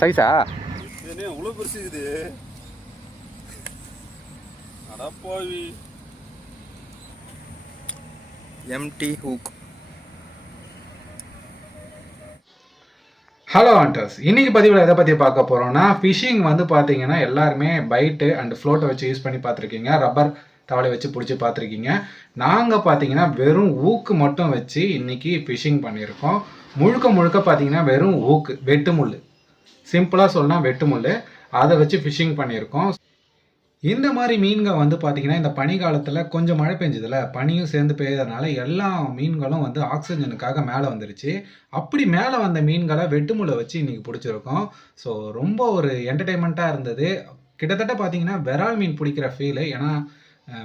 சைஸா இதுனே இவ்வளோ பெருசு இது. அடப்பாவி. Empty hook. ஹலோ ஹண்டர்ஸ், இன்னைக்கு பதிவில் எதை பற்றி பார்க்க போகிறோம்னா, ஃபிஷிங் வந்து பார்த்தீங்கன்னா எல்லாருமே பைட்டு அண்ட் ஃப்ளோட்டை வச்சு யூஸ் பண்ணி பார்த்துருக்கீங்க, ரப்பர் தவளை வச்சு பிடிச்சி பார்த்துருக்கீங்க. நாங்கள் பார்த்தீங்கன்னா வெறும் ஊக்கு மட்டும் வச்சு இன்னைக்கு ஃபிஷிங் பண்ணியிருக்கோம். முழுக்க முழுக்க பார்த்தீங்கன்னா வெறும் ஊக்கு, வெட்டு முள், சிம்பிளாக சொல்லலாம் வெட்டு முள், அதை வச்சு ஃபிஷிங் பண்ணியிருக்கோம். இந்த மாதிரி மீன்கள் வந்து பார்த்தீங்கன்னா இந்த பனி காலத்தில் கொஞ்சம் மழை பெஞ்சதில்ல, பனியும் சேர்ந்து பெய்யறதுனால எல்லா மீன்களும் வந்து ஆக்சிஜனுக்காக மேலே வந்துருச்சு. அப்படி மேலே வந்த மீன்களை வெட்டுமுளை வச்சு இன்றைக்கி பிடிச்சிருக்கோம். ஸோ ரொம்ப ஒரு என்டர்டெயின்மெண்ட்டாக இருந்தது. கிட்டத்தட்ட பார்த்தீங்கன்னா விரால் மீன் பிடிக்கிற ஃபீலு. ஏன்னா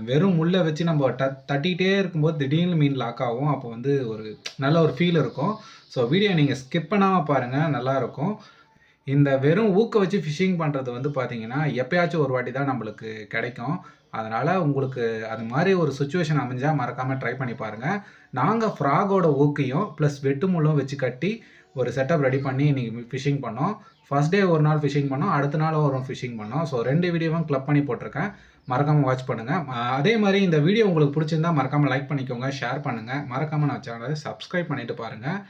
வெறும் முள்ளை வச்சு நம்ம தட்டிகிட்டே இருக்கும்போது திடீர்னு மீன் லாக் ஆகும். அப்போ வந்து ஒரு நல்ல ஒரு ஃபீல் இருக்கும். ஸோ வீடியோ நீங்கள் ஸ்கிப் பண்ணாமல் பாருங்கள், நல்லாயிருக்கும். இந்த வெறும் ஊக்க வச்சு ஃபிஷிங் பண்ணுறது வந்து பார்த்தீங்கன்னா எப்பயாச்சும் ஒரு வாட்டி தான் நம்மளுக்கு கிடைக்கும். அதனால் உங்களுக்கு அது மாதிரி ஒரு சுச்சுவேஷன் அமைஞ்சால் மறக்காமல் ட்ரை பண்ணி பாருங்கள். நாங்கள் ஃப்ராகோட ஊக்கையும் ப்ளஸ் வெட்டு முள்ளும் வச்சு கட்டி ஒரு செட்டப் ரெடி பண்ணி இன்றைக்கி ஃபிஷிங் பண்ணோம். ஃபர்ஸ்ட் டே ஒரு நாள் ஃபிஷிங் பண்ணோம், அடுத்த நாள் ஒரு ஃபிஷிங் பண்ணோம். ஸோ 2 வீடியோவும் கிளப் பண்ணி போட்டிருக்கேன், மறக்காமல் வாட்ச் பண்ணுங்கள். அதே மாதிரி இந்த வீடியோ உங்களுக்கு பிடிச்சிருந்தா மறக்காமல் லைக் பண்ணிக்கோங்க, ஷேர் பண்ணுங்கள், மறக்காமல் நான் சேனலை சப்ஸ்கிரைப் பண்ணிவிட்டு பாருங்கள்.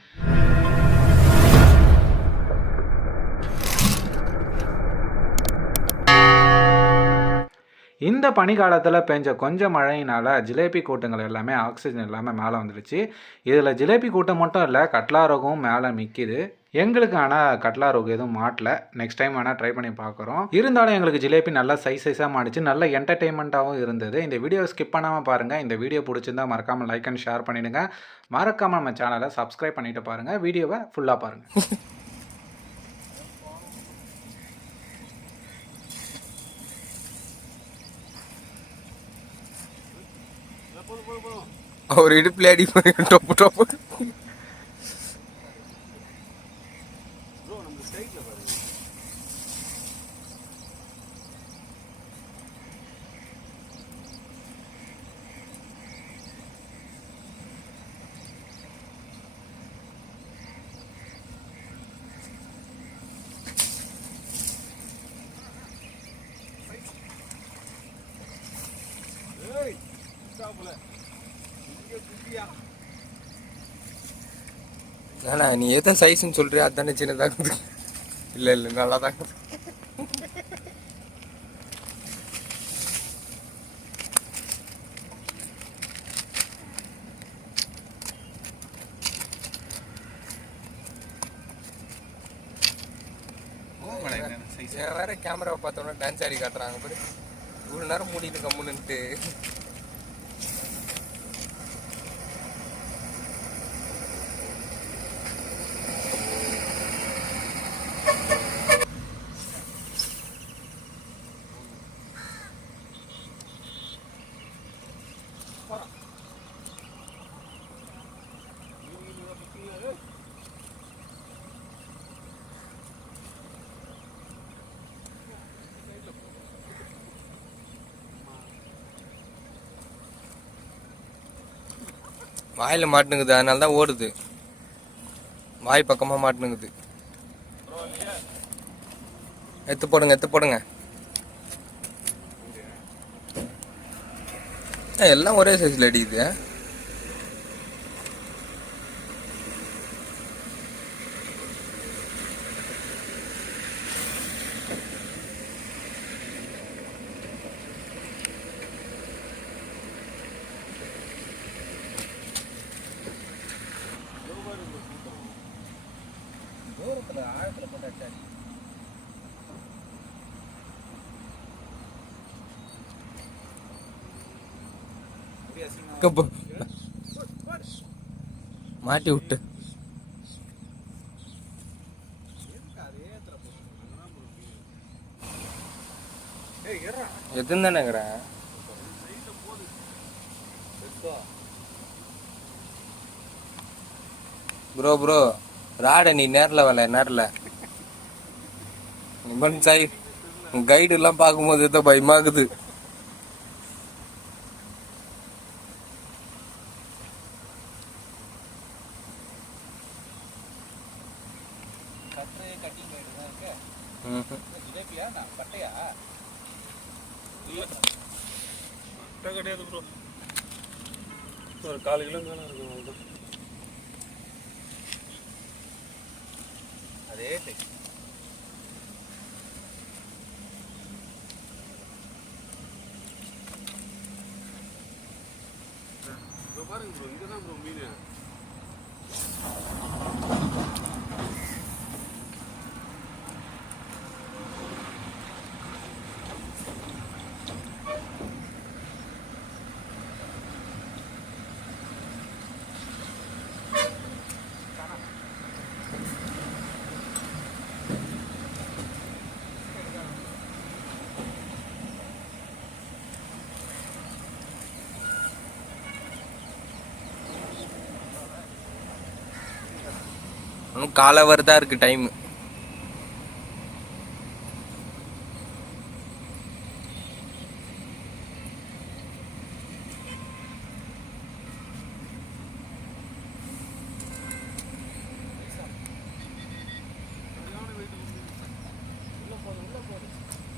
இந்த பனிக்காலத்தில் பெஞ்ச கொஞ்சம் மழையினால் ஜிலேபி கூட்டங்கள் எல்லாமே ஆக்சிஜன் இல்லாமல் மேலே வந்துடுச்சு. இதில் ஜிலேபி கூட்டம் மட்டும் இல்லை, கட்லா ரோகும் மேலே மிக்கிது. எங்களுக்கு ஆனால் கட்லா ரோகு எதுவும் மாட்டல. நெக்ஸ்ட் டைம் வேணால் ட்ரை பண்ணி பார்க்குறோம். இருந்தாலும் எங்களுக்கு ஜிலேபி நல்லா சைஸாக மாடிச்சு, நல்ல என்டர்டெயின்மெண்ட்டாகவும் இருந்தது. இந்த வீடியோ ஸ்கிப் பண்ணாமல் பாருங்கள். இந்த வீடியோ பிடிச்சிருந்தால் மறக்காமல் லைக் அண்ட் ஷேர் பண்ணிவிடுங்க. மறக்காமல் நம்ம சேனலை சப்ஸ்கிரைப் பண்ணிவிட்டு பாருங்கள். வீடியோவை ஃபுல்லாக பாருங்கள். அவர் இடுப்புல அடி டொப்பு டொப்பு. ஏன்னா நீ எதான் சைஸ்ன்னு சொல்றியா, அதானே சின்னதாக. இல்லை இல்லை நல்லா தான். வேற கேமராவை பார்த்தோன்னா டான்ஸ் ஆடி காட்டுறாங்க பாரு. இவ்வளோ நேரம் மூடிட்டு கம்முன்னுட்டு. வாயில் மாட்டுனுங்குது, அதனால தான் ஓடுது. வாய் பக்கமாக மாட்டுனுங்குது. எடுத்து போடுங்க, எடுத்து போடுங்க. எல்லாம் ஒரே சைஸில் அடிக்குது. ஆழத்தில் போட்டு அடிச்சாடி. மாட்டி விட்டு எதுன்னு தானேங்கிறேன். ப்ரோ ராட நீ நேரில் வரல, நேரில் நிம்மன் சாய் கைடு எல்லாம் பார்க்கும்போது ஏதோ பயமாகுது. அட்டை கிடையாது ப்ரோ, ஒரு 4 கிலோ மேலே இருக்கும் அவ்வளோதான். அதே பாருங்க ப்ரோ, இங்கே தான் ப்ரோ மீன். இன்னும் காலவர் தான் இருக்கு டைம்.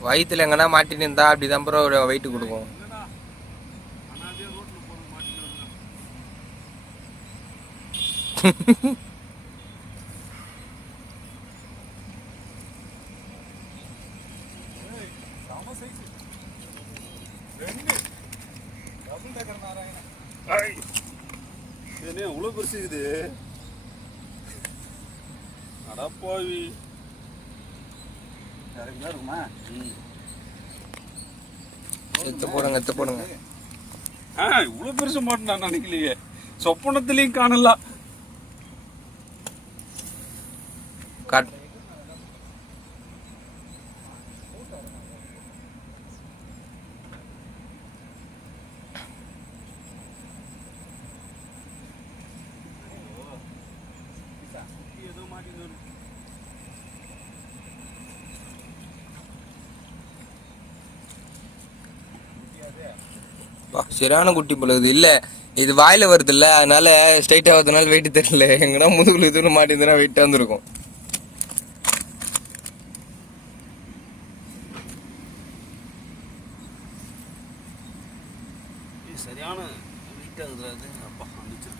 வயிற்றுல எங்கன்னா மாட்டின்னு இருந்தா அப்படிதான் ப்ரோ வெயிட் கொடுக்கும். இல்லைடா, ஆனால் அதே ரோட்டில் போகிறது மாட்டின்னு. இதுனே இவ்வளோ பெருசு இருக்குது. அடப்பாவி, இருக்குமா? எடுத்து போடுங்க எடுத்து போடுங்க. இவ்வளோ பெருசு மாட்டேன் நான் நினைக்கலையே, சொப்பனத்துலேயும் காணல. காட் ஏதோ மாட்டின்னு வருது. சரியான குட்டி பொழுது இல்ல, இது வாயில வருது இல்ல, அதனால ஸ்ட்ரைட் ஆகிறதுனால வெயிட் தெரியல. எங்கன்னா முதுகுல இதுன்னு மாட்டிருந்தா வெயிட்டா வந்துருக்கும். சரியான வெயிட் ஆகுது அது. அப்பா வந்துச்சு.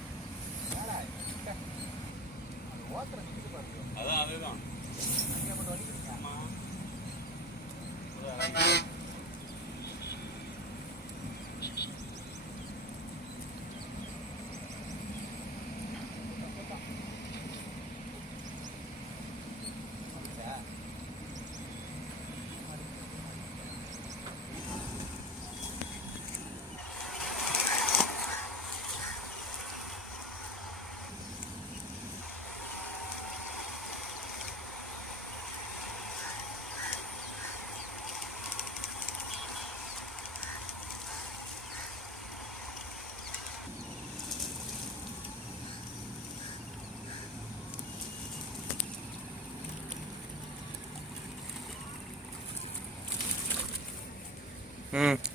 அதான் அதேதான்.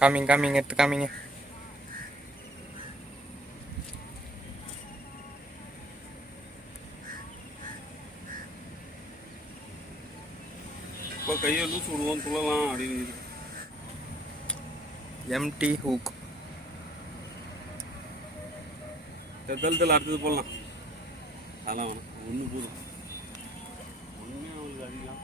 காமிங்க காமிங்க எடுத்து காமிங்க. இப்போ கையை லூஸ் விடுவோம் துள்ளலாம் அப்படின்னு. எம்டி ஹூக். தல் அடுத்தது போடலாம். அதெல்லாம் வேணும், ஒன்று போதும். ஒன்றே அவங்களுக்கு அதிகம்.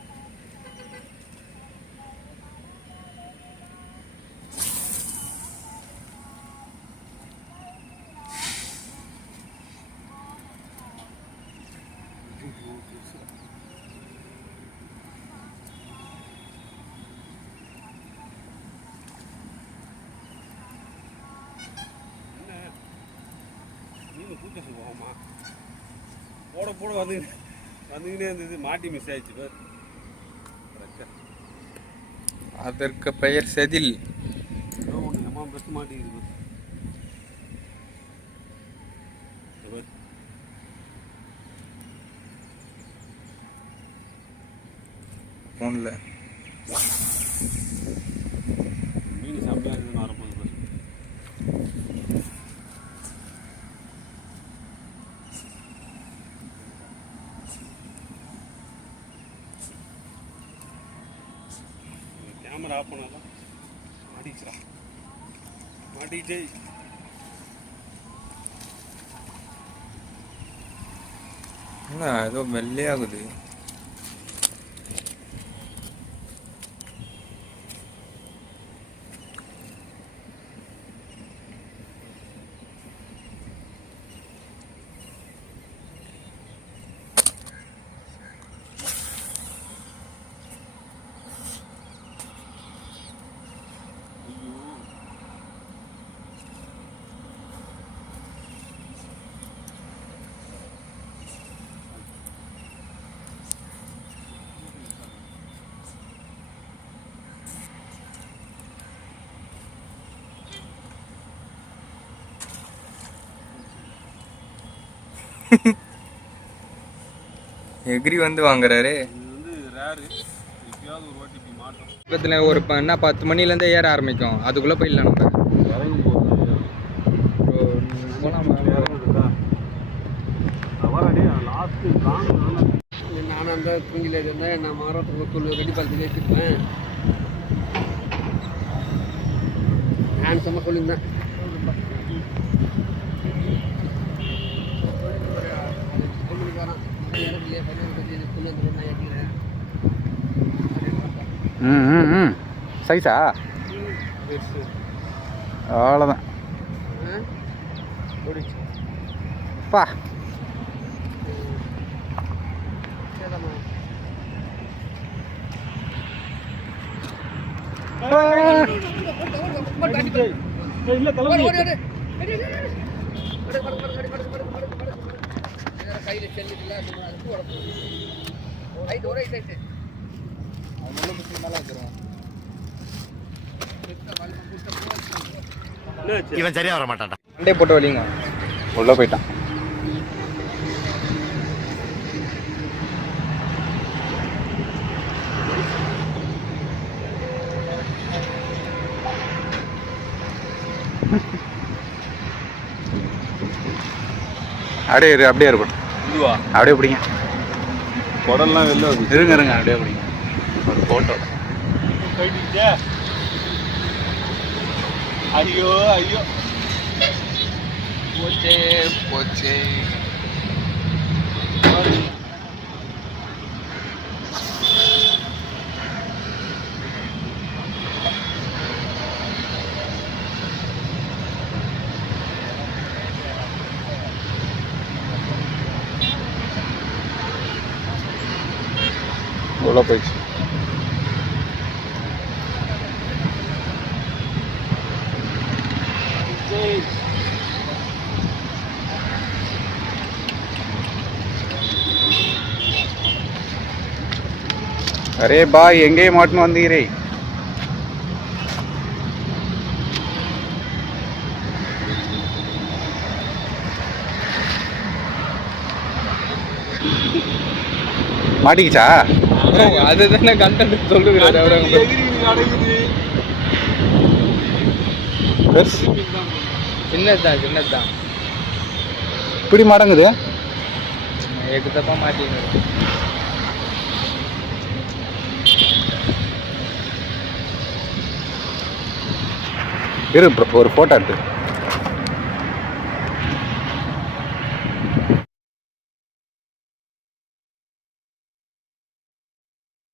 கூட்டம் போகமா போட போட வந்துக்கிட்டே இருந்தது, மாட்டி மிஸ் ஆயிடுச்சு பேர். அதற்கு பெயர் செதில். ஒன்று எம்மா பெஸ்ட் மாட்டிக்கிது ஃபோனில். மீன் சாப்பிட்டா இருக்குன்னு வரப்போகுது. ஆஃப் பண்ணாதான் மாட்டிக்கிச்சா மாட்டிக்கிட்டே. என்ன ஏதோ வெள்ளையாகுது. எக்ரி வந்து வாங்குறாரு. இது வந்து ரேரு, எப்பயாவது ஒரு வாட்டி இப்படி மாட்டோம். பக்கத்தில் ஒரு என்ன 10 மணிலேருந்தே ஏற ஆரம்பிக்கும், அதுக்குள்ளே போயிடலாம் நம்ம. இறங்கும் போது போகலாமா? இறங்குதுல்ல தவறாடி லாஸ்ட்டு காணும். நானும் அந்த தூங்கில இருந்தேன். நான் மரத்துக்கு ஒரு ரெடி பார்த்து வச்சுருப்பேன். நான் சும்மா சொல்லியிருந்தேன். சைஸா அவ்வளோதான் பா. இல்லை கிளம்பி கையில் செல்லுல ஒரே சைட்டு இவன் சரியா வர மாட்டான்டா. மண்டே போட்டு வலிங்க உள்ளே போயிட்டான். அப்படியே இரு, அப்படியே இருக்கணும். இதுவா அப்படியே பிடிங்க. குடல்லாம் வெளில வந்து இருங்க இருங்க, அப்படியே பிடிங்க. ஒரு ஃபோட்டோ. போயிட்டுச்சே. ஐயோ ஐயோ போச்சே போச்சே. உள்ள போயிடுச்சு. அரே பாய், எங்கேயும் மாட்டுன்னு வந்தீரே. மாட்டிக்கிச்சா? அதுதானே கண்டென்ட் சொல்லுகிறாரு அவரு. அடங்குது. சின்னதுதான் சின்னதுதான். இப்படி மடங்குது. எக்கு தப்பா மாட்டிங்க. இரு, ஒரு ஃபோட்டோ எடுத்து